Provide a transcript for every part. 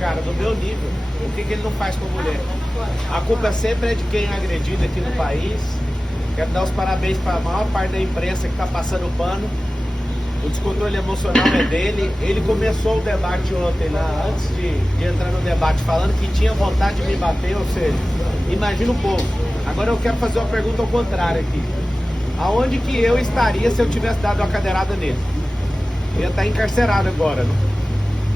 cara do meu nível, o que ele não faz com a mulher? A culpa sempre é de quem é agredido aqui no país. Quero dar os parabéns para a maior parte da imprensa que está passando o pano. O descontrole emocional é dele. Ele começou o debate ontem, lá, antes de entrar no debate, falando que tinha vontade de me bater, ou seja, imagina o povo. Agora eu quero fazer uma pergunta ao contrário aqui. Aonde que eu estaria se eu tivesse dado uma cadeirada nele? Eu ia estar encarcerado agora, né?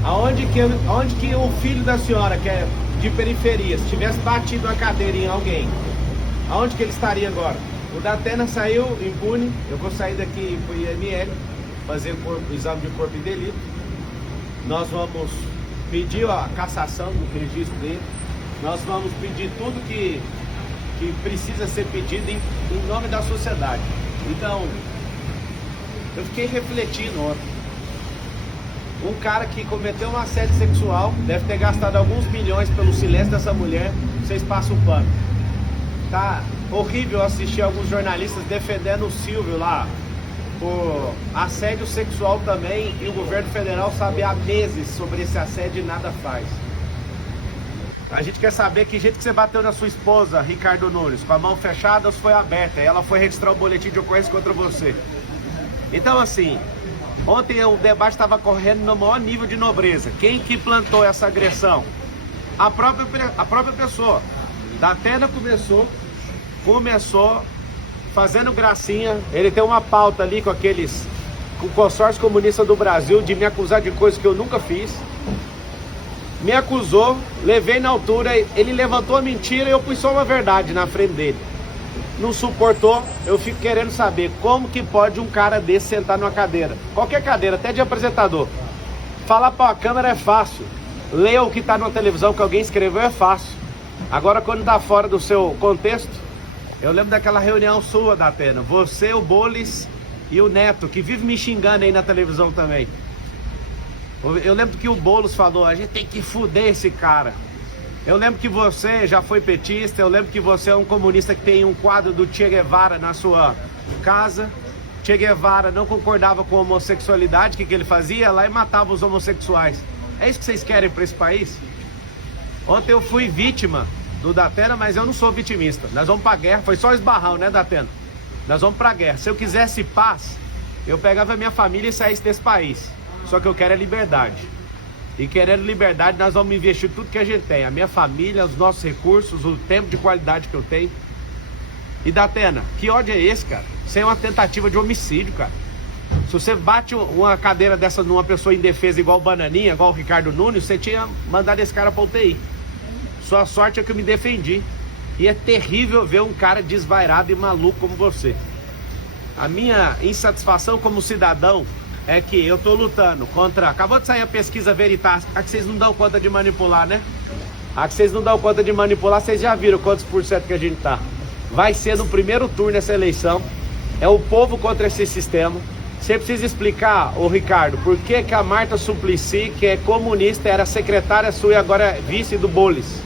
Aonde que o filho da senhora, que é de periferia, se tivesse batido uma cadeira em alguém, aonde que ele estaria agora? O Datena saiu impune. Eu vou sair daqui pro IML, fazer o exame de corpo de delito. Nós vamos pedir a cassação do registro dele. Nós vamos pedir tudo que precisa ser pedido em nome da sociedade. Então, eu fiquei refletindo ontem. Um cara que cometeu um assédio sexual, deve ter gastado alguns milhões pelo silêncio dessa mulher, vocês passam o pano. Tá horrível assistir alguns jornalistas defendendo o Silvio lá por assédio sexual também, e o governo federal sabe há meses sobre esse assédio e nada faz. A gente quer saber que jeito que você bateu na sua esposa, Ricardo Nunes, com a mão fechada ou se foi aberta, e ela foi registrar o boletim de ocorrência contra você. Então assim, ontem o debate estava correndo no maior nível de nobreza. Quem que plantou essa agressão? A própria pessoa. Datena começou fazendo gracinha. Ele tem uma pauta ali com o consórcio comunista do Brasil de me acusar de coisas que eu nunca fiz. Me acusou, levei na altura, ele levantou a mentira e eu pus só uma verdade na frente dele. Não suportou, eu fico querendo saber como que pode um cara desse sentar numa cadeira, qualquer cadeira, até de apresentador. Falar para a câmera é fácil, ler o que está na televisão que alguém escreveu é fácil. Agora quando está fora do seu contexto, eu lembro daquela reunião sua, Datena, você, o Bolis e o Neto, que vive me xingando aí na televisão também. Eu lembro que o Boulos falou, a gente tem que fuder esse cara. Eu lembro que você já foi petista, eu lembro que você é um comunista que tem um quadro do Che Guevara na sua casa. Che Guevara não concordava com a homossexualidade, o que ele fazia? Lá e matava os homossexuais. É isso que vocês querem para esse país? Ontem eu fui vítima do Datena, mas eu não sou vitimista. Nós vamos pra guerra, foi só esbarrão, né, Datena? Nós vamos pra guerra. Se eu quisesse paz, eu pegava minha família e saísse desse país. Só que eu quero é liberdade. E querendo liberdade, nós vamos investir tudo que a gente tem. A minha família, os nossos recursos, o tempo de qualidade que eu tenho. E Datena, que ódio é esse, cara? Isso é uma tentativa de homicídio, cara. Se você bate uma cadeira dessa numa pessoa indefesa igual o Bananinha, igual o Ricardo Nunes, você tinha mandado esse cara pra UTI. Sua sorte é que eu me defendi. E é terrível ver um cara desvairado e maluco como você. A minha insatisfação como cidadão é que eu tô lutando contra... Acabou de sair a pesquisa Veritas, a que vocês não dão conta de manipular, né? A que vocês não dão conta de manipular, vocês já viram quantos por cento que a gente tá. Vai ser no primeiro turno essa eleição. É o povo contra esse sistema. Você precisa explicar, ô Ricardo, por que que a Marta Suplicy, que é comunista, era secretária sua e agora é vice do Bolis.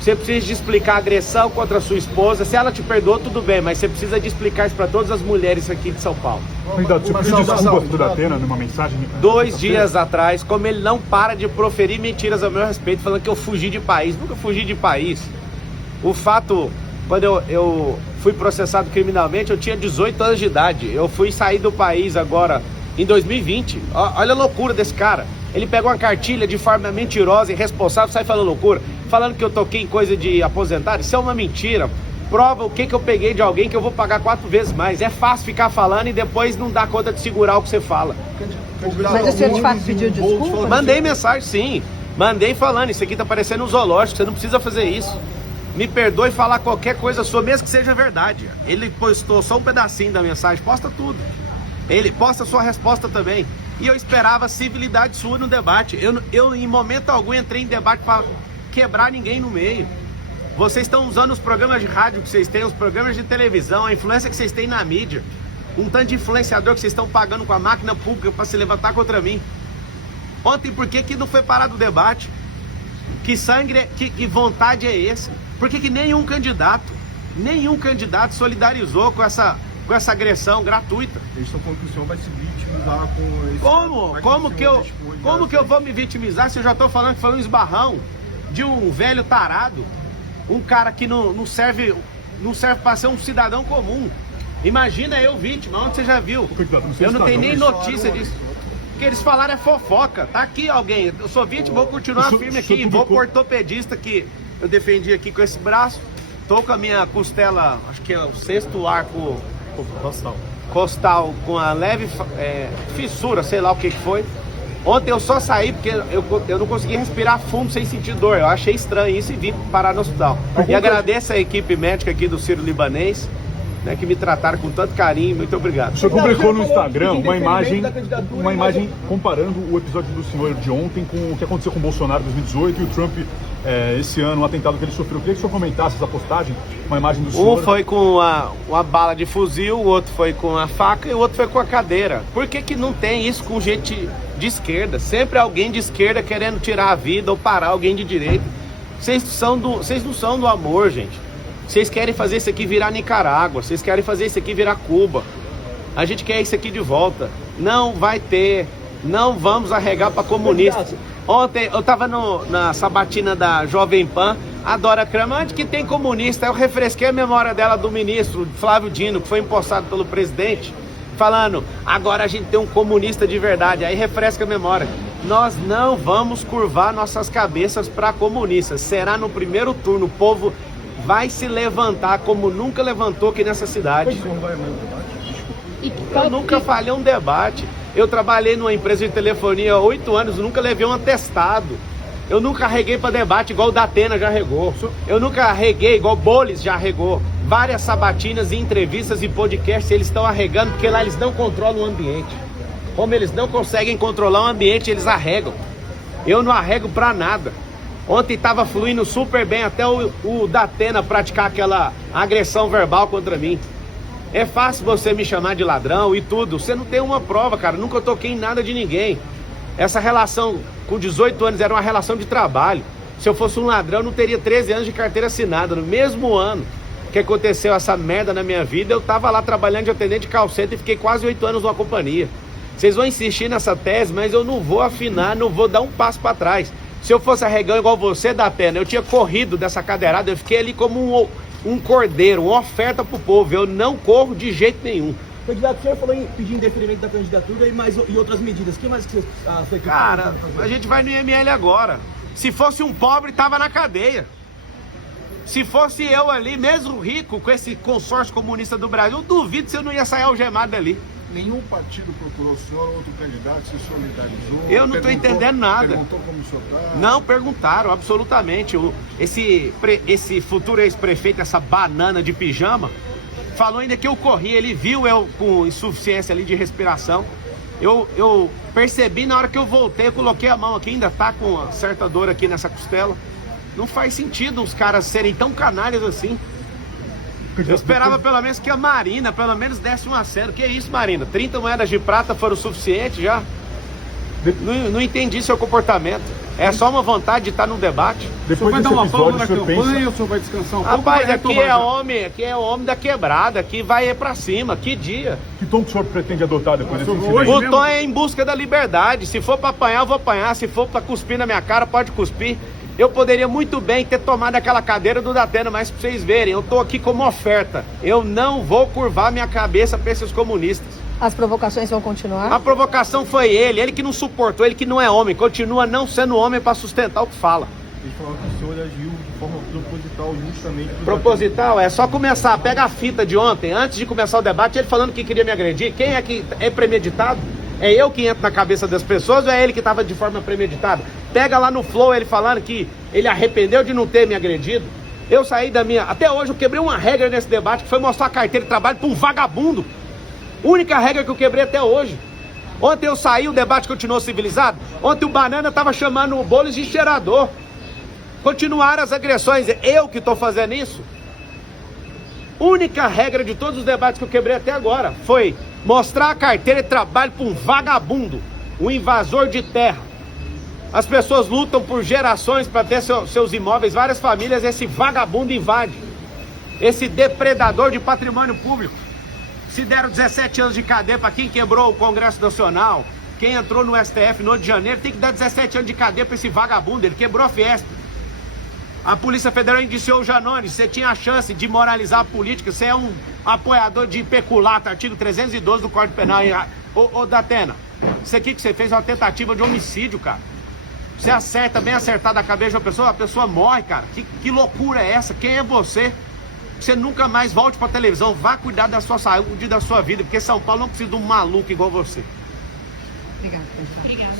Você precisa de explicar a agressão contra a sua esposa. Se ela te perdoou, tudo bem, mas você precisa de explicar isso para todas as mulheres aqui de São Paulo. Você pediu desculpas pro Datena numa mensagem? 2 dias atrás, como ele não para de proferir mentiras ao meu respeito, falando que eu fugi de país. Nunca fugi de país. O fato, quando eu fui processado criminalmente, eu tinha 18 anos de idade. Eu fui sair do país agora em 2020. Olha a loucura desse cara. Ele pega uma cartilha de forma mentirosa e irresponsável, sai falando loucura, falando que eu toquei em coisa de aposentado. Isso é uma mentira. Prova o que eu peguei de alguém que eu vou pagar 4 vezes mais. É fácil ficar falando e depois não dar conta de segurar o que você fala. Mas o senhor de fato pediu desculpa? Mandei mensagem, sim. Mandei falando, isso aqui tá parecendo um zoológico, você não precisa fazer isso. Me perdoe falar qualquer coisa sua, mesmo que seja verdade. Ele postou só um pedacinho da mensagem, posta tudo. Ele posta sua resposta também. E eu esperava civilidade sua no debate. Eu em momento algum entrei em debate para quebrar ninguém no meio. Vocês estão usando os programas de rádio que vocês têm, os programas de televisão, a influência que vocês têm na mídia. Um tanto de influenciador que vocês estão pagando com a máquina pública para se levantar contra mim. Ontem, por que não foi parado o debate? Que sangue, que vontade é esse? Por que nenhum candidato solidarizou com essa com essa agressão gratuita. Eles estão falando que o senhor vai se vitimizar com esse... Como que eu vou me vitimizar se eu já estou falando que foi um esbarrão de um velho tarado, um cara que não serve para ser um cidadão comum. Imagina eu vítima, onde você já viu? Eu não tenho nem notícia disso. O que eles falaram é fofoca. Tá aqui alguém, eu sou vítima, vou continuar firme aqui, vou pro ortopedista que eu defendi aqui com esse braço. Tô com a minha costela, acho que é o 6º arco costal com a leve fissura, sei lá o que foi. Ontem eu só saí porque eu não consegui respirar fundo sem sentir dor. Eu achei estranho isso e vim parar no hospital. E agradeço a equipe médica aqui do Sírio-Libanês, né, que me trataram com tanto carinho. Muito obrigado. O senhor publicou no Instagram uma imagem comparando o episódio do senhor de ontem com o que aconteceu com o Bolsonaro em 2018 e o Trump esse ano, o atentado que ele sofreu. Eu queria que o senhor comentasse essa postagem, uma imagem do senhor. Um foi com uma bala de fuzil, o outro foi com a faca e o outro foi com a cadeira. Por que não tem isso com gente de esquerda? Sempre alguém de esquerda querendo tirar a vida ou parar alguém de direita. Vocês não são do amor, gente. Vocês querem fazer isso aqui virar Nicarágua, vocês querem fazer isso aqui virar Cuba. A gente quer isso aqui de volta. Não vai ter, não vamos arregar para comunista. Ontem eu tava na sabatina da Jovem Pan, a Dora Kramer, onde que tem comunista? Eu refresquei a memória dela do ministro Flávio Dino, que foi empossado pelo presidente, falando, agora a gente tem um comunista de verdade. Aí refresca a memória. Nós não vamos curvar nossas cabeças para comunistas. Será no primeiro turno, o povo vai se levantar como nunca levantou aqui nessa cidade. Eu nunca falhei um debate. Eu trabalhei numa empresa de telefonia há 8 anos, nunca levei um atestado. Eu nunca arreguei para debate igual o Datena já arregou. Eu nunca arreguei igual o Bolis já arregou. Várias sabatinas e entrevistas e podcasts eles estão arregando porque lá eles não controlam o ambiente. Como eles não conseguem controlar o ambiente, eles arregam. Eu não arrego para nada. Ontem estava fluindo super bem até o Datena praticar aquela agressão verbal contra mim. É fácil você me chamar de ladrão e tudo. Você não tem uma prova, cara. Nunca toquei em nada de ninguém. Essa relação com 18 anos era uma relação de trabalho. Se eu fosse um ladrão, eu não teria 13 anos de carteira assinada. No mesmo ano que aconteceu essa merda na minha vida, eu tava lá trabalhando de atendente de call center e fiquei quase 8 anos numa companhia. Vocês vão insistir nessa tese, mas eu não vou afinar, não vou dar um passo para trás. Se eu fosse arregão igual você, Datena, eu tinha corrido dessa cadeirada, eu fiquei ali como um cordeiro, uma oferta pro povo. Eu não corro de jeito nenhum. Candidato, o senhor falou em pedir indeferimento da candidatura e outras medidas. O que mais que você foi? Cara, a gente vai no IML agora. Se fosse um pobre, tava na cadeia. Se fosse eu ali, mesmo rico, com esse consórcio comunista do Brasil, eu duvido se eu não ia sair algemado dali. Nenhum partido procurou o senhor ou outro candidato se solidarizou? Eu não estou entendendo nada. Perguntou como o senhor está? Não perguntaram, absolutamente. Esse futuro ex-prefeito, essa banana de pijama, falou ainda que eu corri. Ele viu eu com insuficiência ali de respiração. Eu percebi na hora que eu voltei, eu coloquei a mão aqui, ainda tá com uma certa dor aqui nessa costela. Não faz sentido os caras serem tão canalhas assim. Eu esperava pelo menos que a Marina, pelo menos desse um aceno. Que isso, Marina? 30 moedas de prata foram o suficiente já? Não entendi seu comportamento. É só uma vontade de estar num debate. Depois vai dar uma pausa na campanha ou o senhor vai descansar um pouco? Rapaz, aqui é homem da quebrada, aqui vai pra cima, que dia? Que tom que o senhor pretende adotar depois desse incidente? O tom é em busca da liberdade. Se for pra apanhar, eu vou apanhar. Se for pra cuspir na minha cara, pode cuspir. Eu poderia muito bem ter tomado aquela cadeira do Datena, mas pra vocês verem, eu tô aqui como oferta. Eu não vou curvar minha cabeça pra esses comunistas. As provocações vão continuar? A provocação foi ele que não suportou, ele que não é homem, continua não sendo homem pra sustentar o que fala. Ele falou que o senhor agiu de forma proposital, justamente... Proposital? É só começar, pega a fita de ontem, antes de começar o debate, ele falando que queria me agredir. Quem é que é premeditado? É eu que entro na cabeça das pessoas ou é ele que estava de forma premeditada? Pega lá no Flow ele falando que ele arrependeu de não ter me agredido. Eu saí da minha... Até hoje eu quebrei uma regra nesse debate, que foi mostrar a carteira de trabalho para um vagabundo. Única regra que eu quebrei até hoje. Ontem eu saí, o debate continuou civilizado. Ontem o Banana estava chamando o Bolis de cheirador. Continuaram as agressões. Eu que estou fazendo isso. Única regra de todos os debates que eu quebrei até agora foi mostrar a carteira de trabalho para um vagabundo, um invasor de terra. As pessoas lutam por gerações para ter seus imóveis, várias famílias, esse vagabundo invade. Esse depredador de patrimônio público. Se deram 17 anos de cadeia para quem quebrou o Congresso Nacional, quem entrou no STF no 8 de janeiro, tem que dar 17 anos de cadeia para esse vagabundo, ele quebrou a Fiesp. A Polícia Federal indiciou o Janones, você tinha a chance de moralizar a política, você é um apoiador de peculato, artigo 312 do Código Penal. Ô Datena, isso aqui que você fez é uma tentativa de homicídio, cara. Você acerta, bem acertado a cabeça de uma pessoa morre, cara. Que loucura é essa? Quem é você? Você nunca mais volte pra televisão, vá cuidar da sua saúde e da sua vida, porque São Paulo não precisa de um maluco igual você. Obrigada. Obrigada.